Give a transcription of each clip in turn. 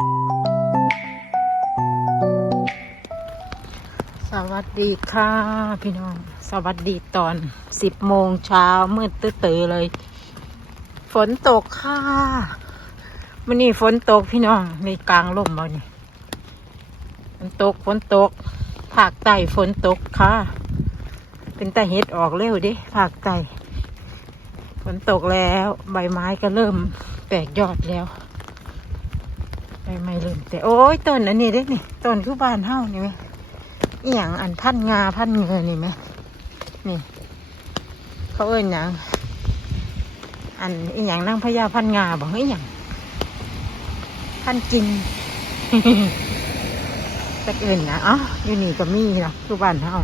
สวัสดีค่ะ พี่น้อง สวัสดีตอนสิบโมงเช้ามืดตื้อเลย ฝนตกค่ะมันนี่ฝนตกพี่น้องในกลางลมบ่นี่ฝนตกฝนตกภาคใต้ฝนตกค่ะ เป็นตาเห็ดออกเร็วดิภาคใต้ฝนตกแล้ว ใบไม้ก็เริ่มแตกยอดแล้ว ไม้เริ่มแต่โอ้ยต้นอันนี้เด้นี่ต้นคือบ้านเฮานี่ไหมอหย่างอันพันงาพันเงินนี่ไหมนี่ เขาเอ่ยหยังอันอีหยังนั่งพญาพันงาบอกอีหยังพันจริงแต่เอื่นนะอ๋ออยู่นี่ก็มีนะคือบ้านเฮา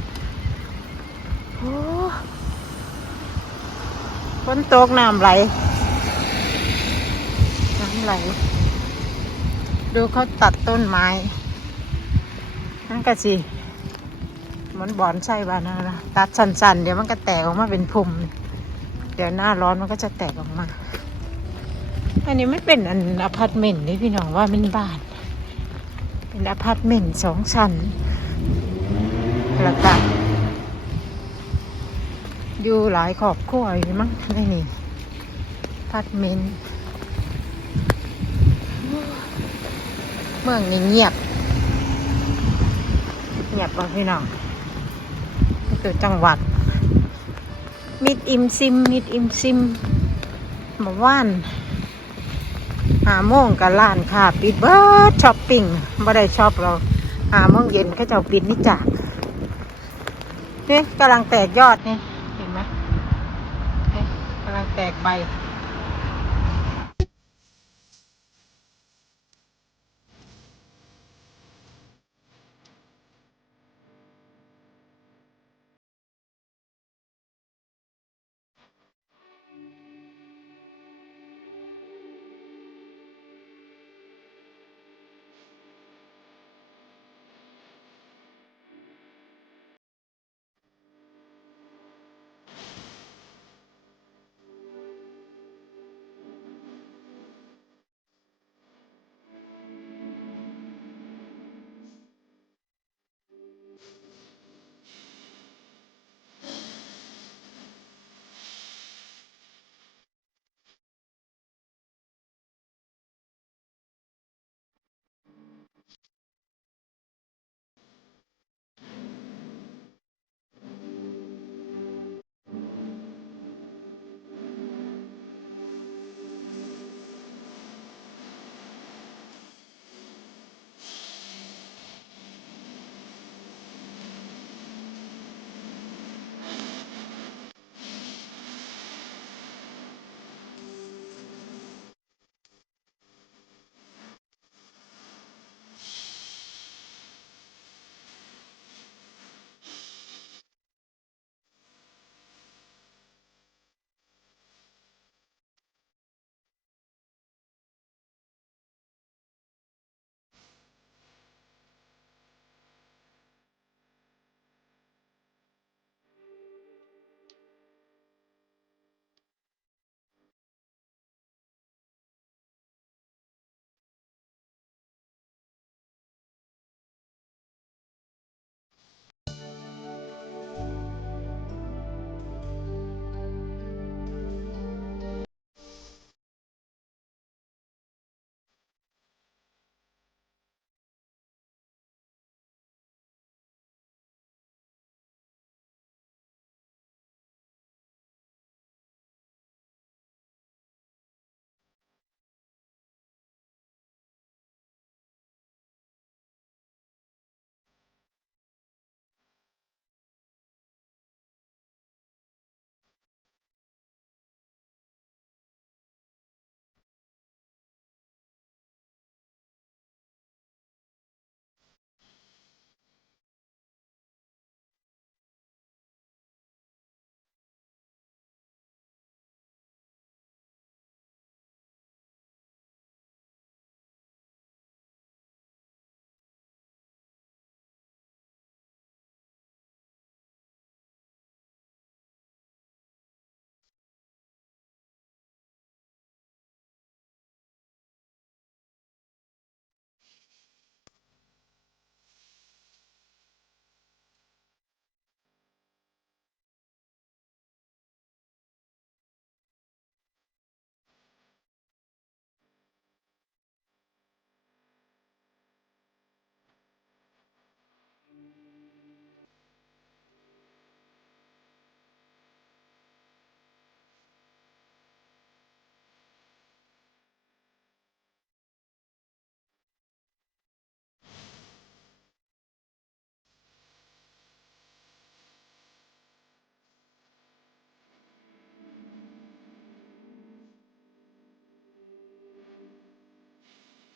โอ้ฝนตกน้ำไหลน้ำไหล ดูเขาตัดต้นไม้ นั่นก็สิเหมันบอนใช่บ้านนะนะตัดสั้นๆ เดี๋ยวมันก็แตกออกมาเป็นพุ่ม เดี๋ยวหน้าร้อนมันก็จะแตกออกมา อันนี้ไม่เป็นอันอพาร์ตเมนต์นี่พี่น้องว่าเป็นบ้าน เป็นอพาร์ตเมนต์สองชั้นแล้วก็อยู่หลายครอบครัวอยู่มั้งในนี่อพาร์ตเมนต์ เมืองนี้เงียบ เงียบป่ะพี่น้องนี่คือจังหวัด มิดอิมซิม มิดอิมซิมมาว่านหาโมงกับร้านค่ะ ปิดเบิร์ดช้อปปิ้งไม่ได้ช็อปเราหาโมงเย็นก็จะปิดนี่จ้ะนี่กำลังแตกยอดนี่ เห็นไหมกำลังแตกใบ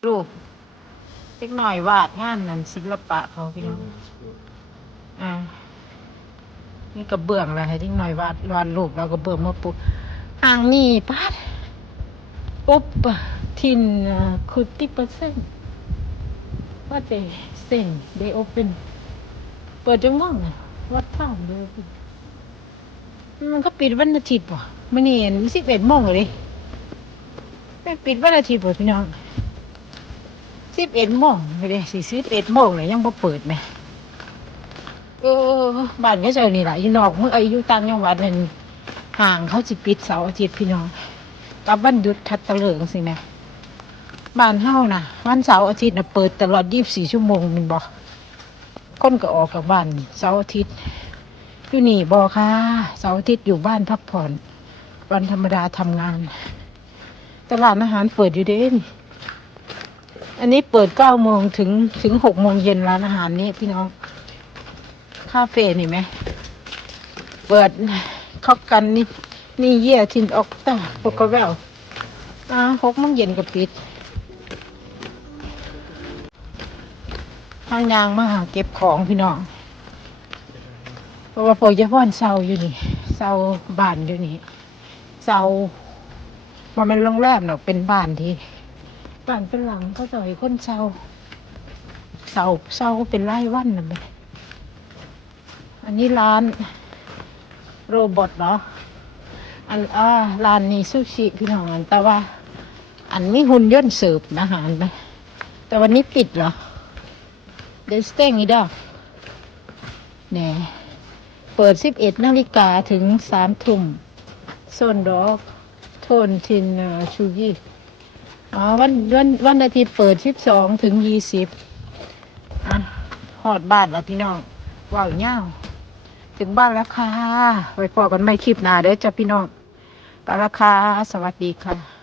รูปเล็กหน่อยวาดงานนั่นศิลปะเขาพี่น้องอ่านี่กระเบื้องอะไรให้เล็กหน่อยวาดวาดรูปแล้วก็เบื้องมาปุ๊บอ่างนี่ปัดปุ๊บทินคุติเปอร์เซ็นต์ว่าเดเซนเดโอเปนเปิดจังว่างอะวัดท่ามเลยมันก็ปิดวันอาทิตย์ป่ะมันนี่สิบเอ็ดโมงเลยเป็นปิดวันอาทิตย์ป่ะพี่น้อง สิบเอ็ดโมงไม่ได้สี่สิบเอ็ดโมงเลยยังบ่เปิดไหมเออบ้านก็เจอนี่แหละอยู่นอกเมื่ออายุต่างจังหวัดนั่นห่างเขาสิปิดเสาร์อาทิตย์พี่น้องกับวันหยุดคัดตะเลิงสิแม่บ้านเฮาน่ะวันเสาร์อาทิตย์น่ะเปิดตลอดยี่สิบสี่ชั่วโมงมันบ่คนก็ออกจากบ้านเสาร์อาทิตย์อยู่นี่บ่ค่ะเสาร์อาทิตย์อยู่บ้านพักผ่อน วันธรรมดาทำงาน ตลาดอาหารเปิดอยู่เด้น อันนี้เปิดเก้าโมงถึงถึงหกโมงเย็นร้านอาหารนี้พี่น้อง คาเฟ่นี่ไหม เปิดเข้ากันนี่ นี่เยี่ยทินออกตาปกแววอ่าหกโมงเย็นก็ปิดทางยางมาหาเก็บของพี่น้อง เพราะว่าโปรยพ่อนเซาอยู่นี่เซาบ้านอยู่นี่เซามันเป็นโรงแรมเนาะเป็นบ้านที่ บ้านเป็นหลังเขาจะให้คนเช่าเสาเช่าเป็นรายวันนะแม่อันนี้ร้านโรบอทเหรอ อันอ่าร้านนี้ซูชิพี่น้องแต่ว่า อันนี้หุ่นยนต์เสิร์ฟอาหารไหมแต่วันนี้ปิดเหรอเดสเต้งนี่ดอกแหน่ยเปิดสิบเอ็ดนาฬิกาถึงสามทุ่มโซนดอก โทนทินชูยี่ อ๋อวันวันวันอาทิตย์เปิดสิบสองถึงยี่สิบหอดบ้านแล้วพี่น้องว่าวเง่าถึงบ้านแล้วค่ะ ไว้พอกันไม่คลิปหน้าเด้อจ้ะพี่น้องไปละค่ะ สวัสดีค่ะ